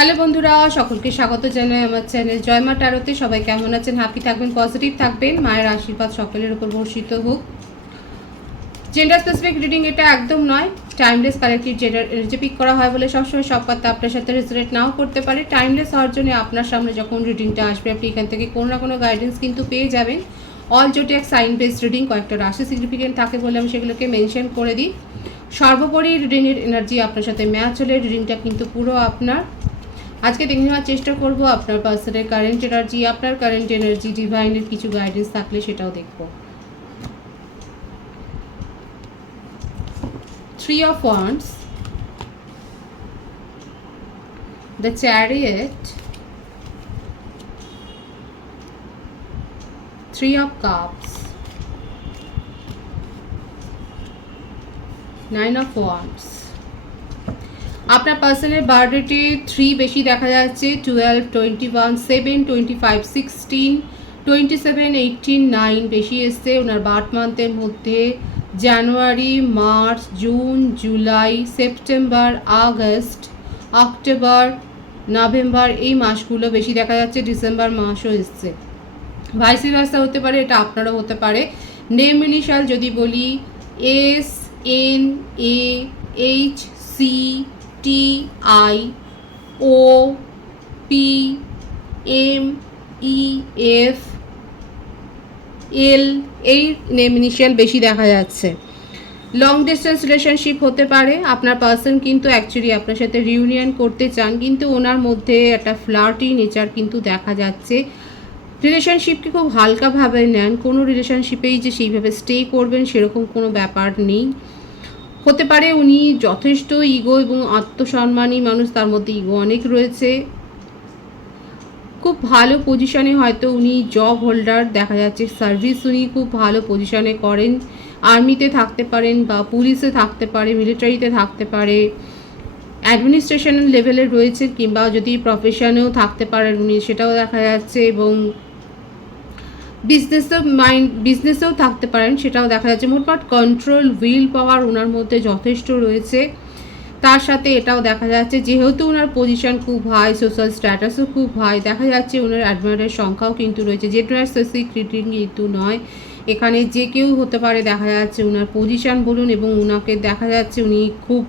Hello বন্ধুরা, সকলকে স্বাগত জানাই আমার চ্যানেল জয় মা ট্যারোতে। সবাই কেমন আছেন? হ্যাপি থাকবেন, পজিটিভ থাকবেন, মায়ের আশীর্বাদ সকলের উপর বর্ষিত হোক। জেন্ডার স্পেসিফিক রিডিং এটা একদম নয়, timeless collective gender energy pick করা হয় বলে সবসময় সব কথা আপনার সাথে রেজোনেট নাও করতে পারে। টাইমলেস হওয়ার জন্য আপনার সামনে যখন রিডিংটা আসবে আপনি এখান থেকে কোনো না কোনো গাইডেন্স কিন্তু পেয়ে যাবেন। অল জোটিয়াক সাইন বেসড রিডিং, কয়েকটা রাশি সিগনিফিকেন্ট থাকে বলে আমি সেগুলোকে মেনশন করে দিই। সর্বোপরি রিডিংয়ের এনার্জি আপনার সাথে ম্যাচ হলে রিডিংটা কিন্তু পুরো আপনার। আজকে দেখে নেওয়ার চেষ্টা করব আপনার পার্সনের কারেন্ট এনার্জি, আপনার কারেন্ট এনার্জি, ডিভাইনের কিছু গাইডেন্স থাকলে সেটাও দেখব। 3 of Wands, the Chariot, 3 of Cups, 9 of Wands। আপনার পার্সনের বার্থডেতে 3 বেশি দেখা যাচ্ছে, 12, 21, 7, 25, 16, 27, 18, 9 বেশি এসছে। ওনার বার্থ মান্থের মধ্যে January, March, June, July, September, August, October, November এই মাসগুলো বেশি দেখা যাচ্ছে। ডিসেম্বর মাসও এসছে। ভাইসি ভার্সা হতে পারে, এটা আপনারও হতে পারে। নেম ইনিশিয়াল যদি বলি S, N, A, H, C, T, I, O, P, M, E, F, L, এই নেম ইনিশিয়াল বেশি দেখা যাচ্ছে। লং ডিস্টেন্স রিলেশনশিপ হতে পারে। আপনার পার্সন কিন্তু অ্যাকচুয়ালি আপনার সাথে রিউনিয়ন করতে চান, কিন্তু ওনার মধ্যে একটা ফ্লার্টি নেচার কিন্তু দেখা যাচ্ছে। রিলেশনশিপকে খুব হালকাভাবে নেন, কোনো রিলেশনশিপেই যে সেইভাবে স্টে করবেন সেরকম কোনো ব্যাপার নেই। হতে পারে উনি যথেষ্ট ইগো এবং আত্মসম্মানী মানুষ, তার মধ্যে ইগো অনেক রয়েছে। খুব ভালো পজিশনে হয়তো উনি জব হোল্ডার দেখা যাচ্ছে, সার্ভিস উনি খুব ভালো পজিশনে করেন। আর্মিতে থাকতে পারেন বা পুলিশে থাকতে পারে, মিলিটারিতে থাকতে পারে, অ্যাডমিনিস্ট্রেশন লেভেলে রয়েছে, কিংবা যদি প্রফেশনেও থাকতে পারেন উনি সেটাও দেখা যাচ্ছে। এবং বিজনেসেও থাকতে পারেন সেটাও দেখা যাচ্ছে। মোটমাট কন্ট্রোল, উইল পাওয়ার ওনার মধ্যে যথেষ্ট রয়েছে। তার সাথে এটাও দেখা যাচ্ছে যেহেতু ওনার পজিশন খুব হাই, সোশ্যাল স্ট্যাটাসও খুব হাই, দেখা যাচ্ছে ওনার অ্যাডমায়ারের সংখ্যাও কিন্তু রয়েছে। জেন্ডার স্পেসিফিক রিডিং কিন্তু নয়, এখানে যে কেউ হতে পারে। দেখা যাচ্ছে ওনার পজিশন বলুন, এবং ওনাকে দেখা যাচ্ছে উনি খুব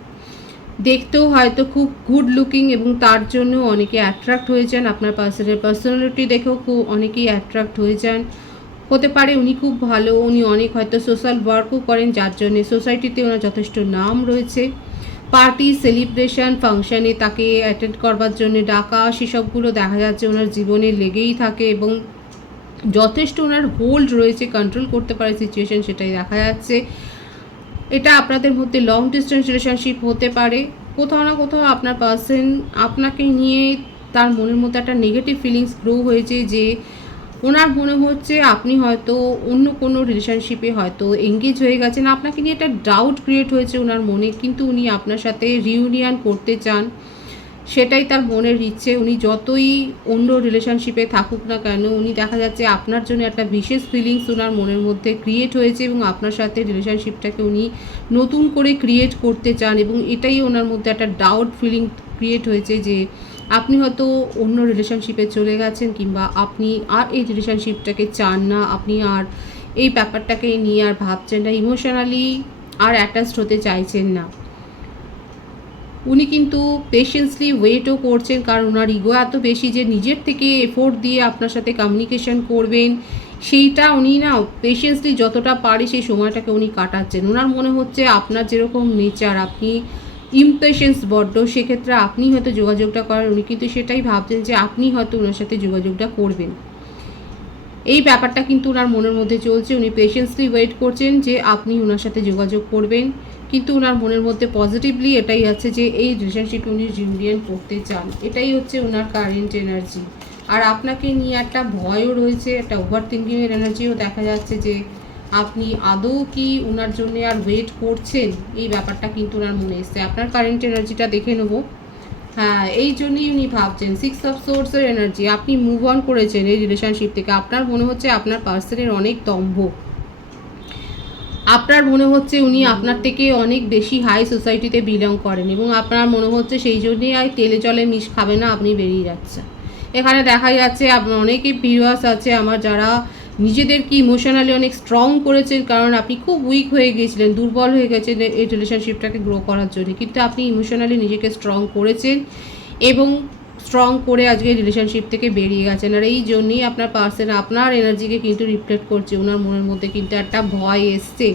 দেখতেও হয়তো খুব গুড লুকিং, এবং তার জন্য অনেকে অ্যাট্রাক্ট হয়ে যান। আপনার পার্সোনালিটি দেখেও খুব অনেকেই অ্যাট্রাক্ট হয়ে যান। হতে পারে উনি খুব ভালো, উনি অনেক হয়তো সোশ্যাল ওয়ার্কও করেন, যার জন্যে সোসাইটিতে ওনার যথেষ্ট নাম রয়েছে। পার্টি, সেলিব্রেশন, ফাংশানে তাকে অ্যাটেন্ড করবার জন্য ডাকা, সেসবগুলো দেখা যাচ্ছে ওনার জীবনে লেগেই থাকে, এবং যথেষ্ট ওনার হোল্ড রয়েছে, কন্ট্রোল করতে পারে সিচুয়েশন, সেটাই দেখা যাচ্ছে। এটা আপনাদের মধ্যে লং ডিস্টেন্স রিলেশনশিপ হতে পারে। কোথাও না কোথাও আপনার পার্সন আপনাকে নিয়ে তার মনের মধ্যে একটা নেগেটিভ ফিলিংস গ্রো হয়েছে, যে ওনার মনে হচ্ছে আপনি হয়তো অন্য কোনো রিলেশনশিপে হয়তো এঙ্গেজ হয়ে গেছেন। আপনাকে নিয়ে একটা ডাউট ক্রিয়েট হয়েছে ওনার মনে, কিন্তু উনি আপনার সাথে রিউনিয়ন করতে চান, সেটাই তার মনের ইচ্ছে। উনি যতই অন্য রিলেশনশিপে থাকুক না কেন, উনি দেখা যাচ্ছে আপনার জন্য একটা বিশেষ ফিলিংস ওনার মনের মধ্যে ক্রিয়েট হয়েছে, এবং আপনার সাথে রিলেশনশিপটাকে উনি নতুন করে ক্রিয়েট করতে চান। এবং এটাই ওনার মধ্যে একটা ডাউট ফিলিং ক্রিয়েট হয়েছে, যে আপনি হয়তো অন্য রিলেশনশিপে চলে গেছেন, কিংবা আপনি আর এই রিলেশনশিপটাকে চান না, আপনি আর এই ব্যাপারটাকে নিয়ে আর ভাবছেন না, ইমোশনালি আর অ্যাটাচড হতে চাইছেন না। উনি কিন্তু পেশেন্সলি ওয়েটও করছেন, কারণ ওনার ইগো এত বেশি যে নিজের থেকে এফোর্ট দিয়ে আপনার সাথে কমিউনিকেশন করবেন, সেইটা উনি না পেশেন্সলি যতটা পারে সেই সময়টাকে উনি কাটাচ্ছেন। ওনার মনে হচ্ছে আপনার যেরকম নেচার, আপনি ইমপেশেন্স বড্ড, সেক্ষেত্রে আপনি হয়তো যোগাযোগটা করেন, উনি কিন্তু সেটাই ভাবছেন যে আপনি হয়তো ওনার সাথে যোগাযোগটা করবেন। এই ব্যাপারটা কিন্তু ওনার মনের মধ্যে চলছে। উনি পেশেন্সলি ওয়েট করছেন যে আপনি ওনার সাথে যোগাযোগ করবেন, কিন্তু ওনার মনের মধ্যে পজিটিভলি এটাই আছে যে এই রিলেশনশিপে উনি রিউনিয়ন করতে চান। এটাই হচ্ছে ওনার কারেন্ট এনার্জি। আর আপনাকে নিয়ে একটা ভয়ও রয়েছে, একটা ওভার থিঙ্কিংয়ের এনার্জিও দেখা যাচ্ছে, যে আপনি আদৌ কি ওনার জন্য আর ওয়েট করছেন, এই ব্যাপারটা কিন্তু ওনার মনে এসছে। আপনার কারেন্ট এনার্জিটা দেখে নেবো। হ্যাঁ, এই জন্যই উনি ভাবছেন 6 অফ সোর্সের এনার্জি। আপনি মুভ অন করেছেন এই রিলেশনশিপ থেকে। আপনার মনে হচ্ছে আপনার পার্সনের অনেক দম্ভ। আপনার মনে হচ্ছে উনি আপনার থেকে অনেক বেশি হাই সোসাইটিতে বিলং করেন এবং আপনার মনে হচ্ছে সেই জন্যই আর তেলে জলে মিশ খাবে না, আপনি বেরিয়ে যাচ্ছেন। এখানে দেখা যাচ্ছে আপনার অনেকেই ভিউয়ার্স আছে আমার যারা নিজেদেরকে ইমোশনালি অনেক স্ট্রং করেছেন, কারণ আপনি খুব উইক হয়ে গিয়েছিলেন, দুর্বল হয়ে গেছেন এই রিলেশনশিপটাকে গ্রো করার জন্য, কিন্তু আপনি ইমোশনালি নিজেকে স্ট্রং করেছেন এবং স্ট্রং করে আজকে রিলেশনশিপ থেকে বেরিয়ে গেছেন। আর এই জন্যই আপনার পার্সন আপনার এনার্জিকে কিন্তু রিফ্লেক্ট করছে। ওনার মনের মধ্যে কিন্তু একটা ভয় এসছে,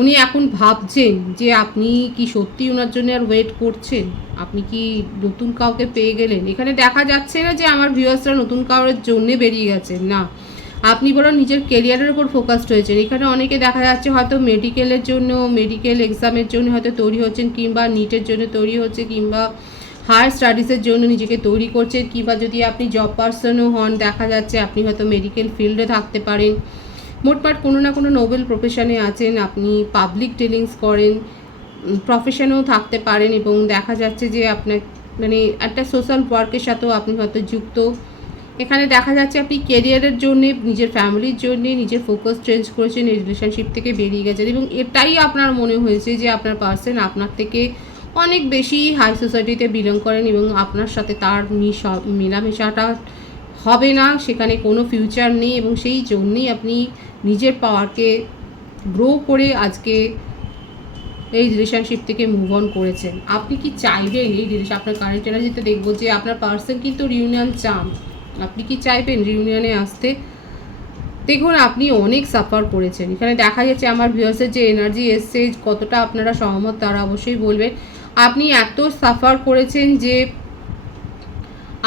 উনি এখন ভাবছেন যে আপনি কি সত্যি ওনার জন্য আর ওয়েট করছেন, আপনি কি নতুন কাউকে পেয়ে গেলেন। এখানে দেখা যাচ্ছে না যে আমার ভিউয়ার্সরা নতুন কাউরের জন্যে বেরিয়ে গেছেন, না, আপনি বরং নিজের কেরিয়ারের উপর ফোকাসড হয়েছেন। এখানে অনেকে দেখা যাচ্ছে হয়তো মেডিকেলের জন্য, মেডিকেল এক্সামের জন্য হয়তো তৈরি হচ্ছেন, কিংবা নিটের জন্য তৈরি হচ্ছে, কিংবা হায়ার স্টাডিজের জন্য নিজেকে তৈরি করছেন, কিংবা যদি আপনি জব পার্সনও হন দেখা যাচ্ছে আপনি হয়তো মেডিকেল ফিল্ডে থাকতে পারেন। মোটমাট কোনো না কোনো নোবেল প্রফেশনে আছেন, আপনি পাবলিক ডিলিংস করেন, প্রফেশনেও থাকতে পারেন এবং দেখা যাচ্ছে যে আপনার মানে একটা সোশ্যাল ওয়ার্কের সাথেও আপনি হয়তো যুক্ত। এখানে দেখা যাচ্ছে আপনি কেরিয়ারের জন্যে, নিজের ফ্যামিলির জন্যে নিজের ফোকাস চেঞ্জ করেছেন, এই রিলেশনশিপ থেকে বেরিয়ে গেছেন এবং এটাই আপনার মনে হয়েছে যে আপনার পার্সন আপনার থেকে অনেক বেশি হাই সোসাইটিতে বিলং করেন এবং আপনার সাথে তার মেলামেশাটা হবে না, সেখানে কোনো ফিউচার নেই এবং সেই জন্যেই আপনি নিজের পাওয়ারকে গ্রো করে আজকে এই রিলেশনশিপ থেকে মুভ অন করেছেন। আপনি কি চাইবেন এই রিলেশন, আপনার কারেন্ট এনার্জিতে দেখবো যে আপনার পার্সন কিন্তু রিউনিয়ন চান, আপনি কি চাইবেন রিউনিয়নে আসতে। দেখুন আপনি অনেক সাফার করেছেন, এখানে দেখা যাচ্ছে আমার ভিউয়ার্সের যে এনার্জি এসছে কতটা আপনারা সহমত তারা অবশ্যই বলবেন। আপনি এত সাফার করেছেন যে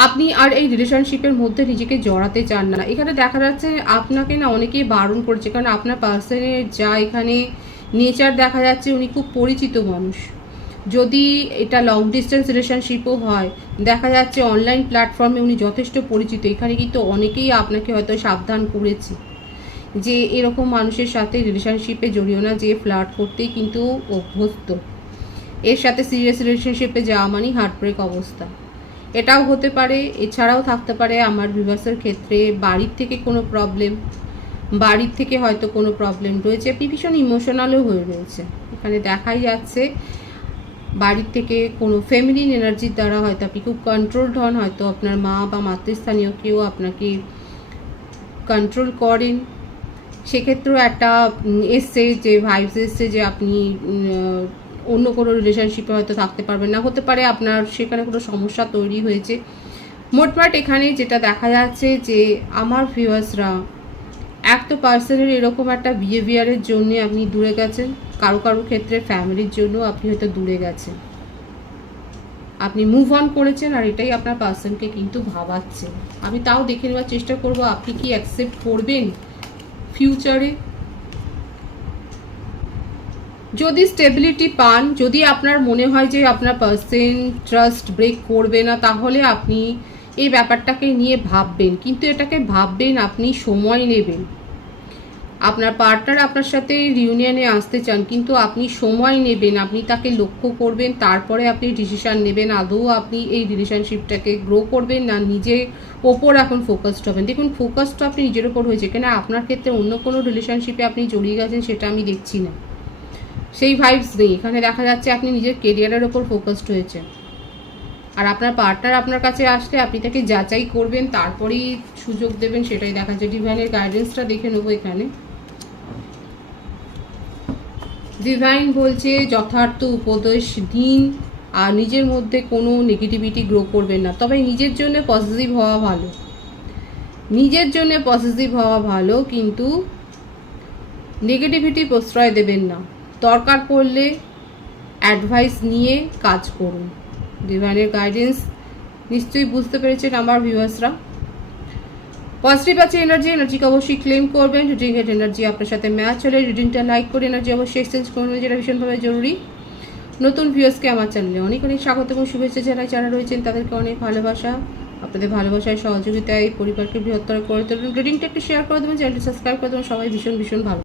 আপনি আর এই রিলেশনশিপের মধ্যে নিজেকে জড়াতে চান না। এখানে দেখা যাচ্ছে আপনাকে না অনেকেই বারণ করেছে, কারণ আপনার পার্সনের যা এখানে নেচার দেখা যাচ্ছে উনি খুব পরিচিত মানুষ। যদি এটা লং ডিস্টেন্স রিলেশনশিপও হয় দেখা যাচ্ছে অনলাইন প্ল্যাটফর্মে উনি যথেষ্ট পরিচিত। এখানে কিন্তু অনেকেই আপনাকে হয়তো সাবধান করেছে যে এরকম মানুষের সাথে রিলেশনশিপে জড়িও না, যে ফ্লার্ট করতেই কিন্তু অভ্যস্ত, এর সাথে সিরিয়াস রিলেশনশিপে যাওয়া মানে হার্টব্রেক অবস্থা। এটাও হতে পারে, এছাড়াও থাকতে পারে আমার ভিউয়ার্সের ক্ষেত্রে বাড়ির থেকে কোনো প্রবলেম, বাড়ির থেকে হয়তো কোনো প্রবলেম রয়েছে, আপনি ভীষণ ইমোশনালও হয়ে রয়েছে। এখানে দেখাই যাচ্ছে বাড়ির থেকে কোনো ফেমিনিন এনার্জির দ্বারা হয়তো আপনি খুব কন্ট্রোলড হন, হয়তো আপনার মা বা মাতৃস্থানীয় কেউ আপনাকে কন্ট্রোল করেন। সেক্ষেত্রেও একটা এসছে যে ভাইবস এসছে যে আপনি অন্য কোনো রিলেশনশিপে হয়তো থাকতে পারবেন না, হতে পারে আপনার সেখানে কোনো সমস্যা তৈরি হয়েছে। মোটমাট এখানে যেটা দেখা যাচ্ছে যে আমার ভিউয়ার্সরা এক তো পার্সনের এরকম একটা বিহেভিয়ারের জন্য আপনি দূরে গেছেন, কারো কারো ক্ষেত্রে ফ্যামিলির জন্য আপনি হয়তো দূরে গেছেন, আপনি মুভ অন করেছেন আর এটাই আপনার পার্সনকে কিন্তু ভাবাচ্ছে। আমি তাও দেখে নেওয়ার চেষ্টা করব আপনি কি অ্যাকসেপ্ট করবেন ফিউচারে। যদি স্টেবিলিটি পান, যদি আপনার মনে হয় যে আপনার পার্সন ট্রাস্ট ব্রেক করবে না, তাহলে আপনি এই ব্যাপারটাকে নিয়ে ভাববেন, কিন্তু এটাকে ভাববেন আপনি সময় নেবেন। আপনার পার্টনার আপনার সাথে রিউনিয়নে আসতে চান, কিন্তু আপনি সময় নেবেন, আপনি তাকে লক্ষ্য করবেন, তারপরে আপনি ডিসিশান নেবেন আদৌ আপনি এই রিলেশনশিপটাকে গ্রো করবেন না নিজের ওপর এখন ফোকাসড হবেন। দেখুন ফোকাসটা আপনি নিজের ওপর হয়েছে, কেন আপনার ক্ষেত্রে অন্য কোনো রিলেশনশিপে আপনি জড়িয়ে গেছেন সেটা আমি দেখছি না, সেই ভাইবস নেই। এখানে দেখা যাচ্ছে আপনি নিজের কেরিয়ারের ওপর ফোকাসড হয়েছে আর আপনার পার্টনার আপনার কাছে আসলে আপনি তাকে যাচাই করবেন, তারপরেই সুযোগ দেবেন, সেটাই দেখা যায়। ডিভাইনের গাইডেন্সটা দেখে নেবো। এখানে ডিভাইন বলছে যথার্থ উপদেশ দিন আর নিজের মধ্যে কোনো নেগেটিভিটি গ্রো করবেন না, তবে নিজের জন্য পজিটিভ হওয়া ভালো, নিজের জন্য পজিটিভ হওয়া ভালো, কিন্তু নেগেটিভিটি প্রশ্রয় দেবেন না, দরকার পড়লে অ্যাডভাইস নিয়ে কাজ করুন। ডিভাইনের গাইডেন্স নিশ্চয়ই বুঝতে পেরেছেন আমার ভিউয়ার্সরা। পজিটিভ আছে এনার্জিকে অবশ্যই ক্লেম করবেন। রিডিংয়ের এনার্জি আপনার সাথে ম্যাচ হলে রিডিংটা লাইক করে এনার্জি অবশ্যই এক্সচেঞ্জ করবেন, যেটা ভীষণভাবে জরুরি। নতুন ভিউয়ার্সকে আমার চ্যানেলে অনেক অনেক স্বাগত এবং শুভেচ্ছা জানাই, যারা রয়েছেন তাদেরকে অনেক ভালোবাসা। আপনাদের ভালোবাসায় সহযোগিতায় পরিবারকে বৃহত্তর করে তুলুন। রিডিংটা একটু শেয়ার করে দেবেন, চ্যানেলটি সাবস্ক্রাইব করে দেবেন, সবাই ভীষণ ভীষণ ভালো।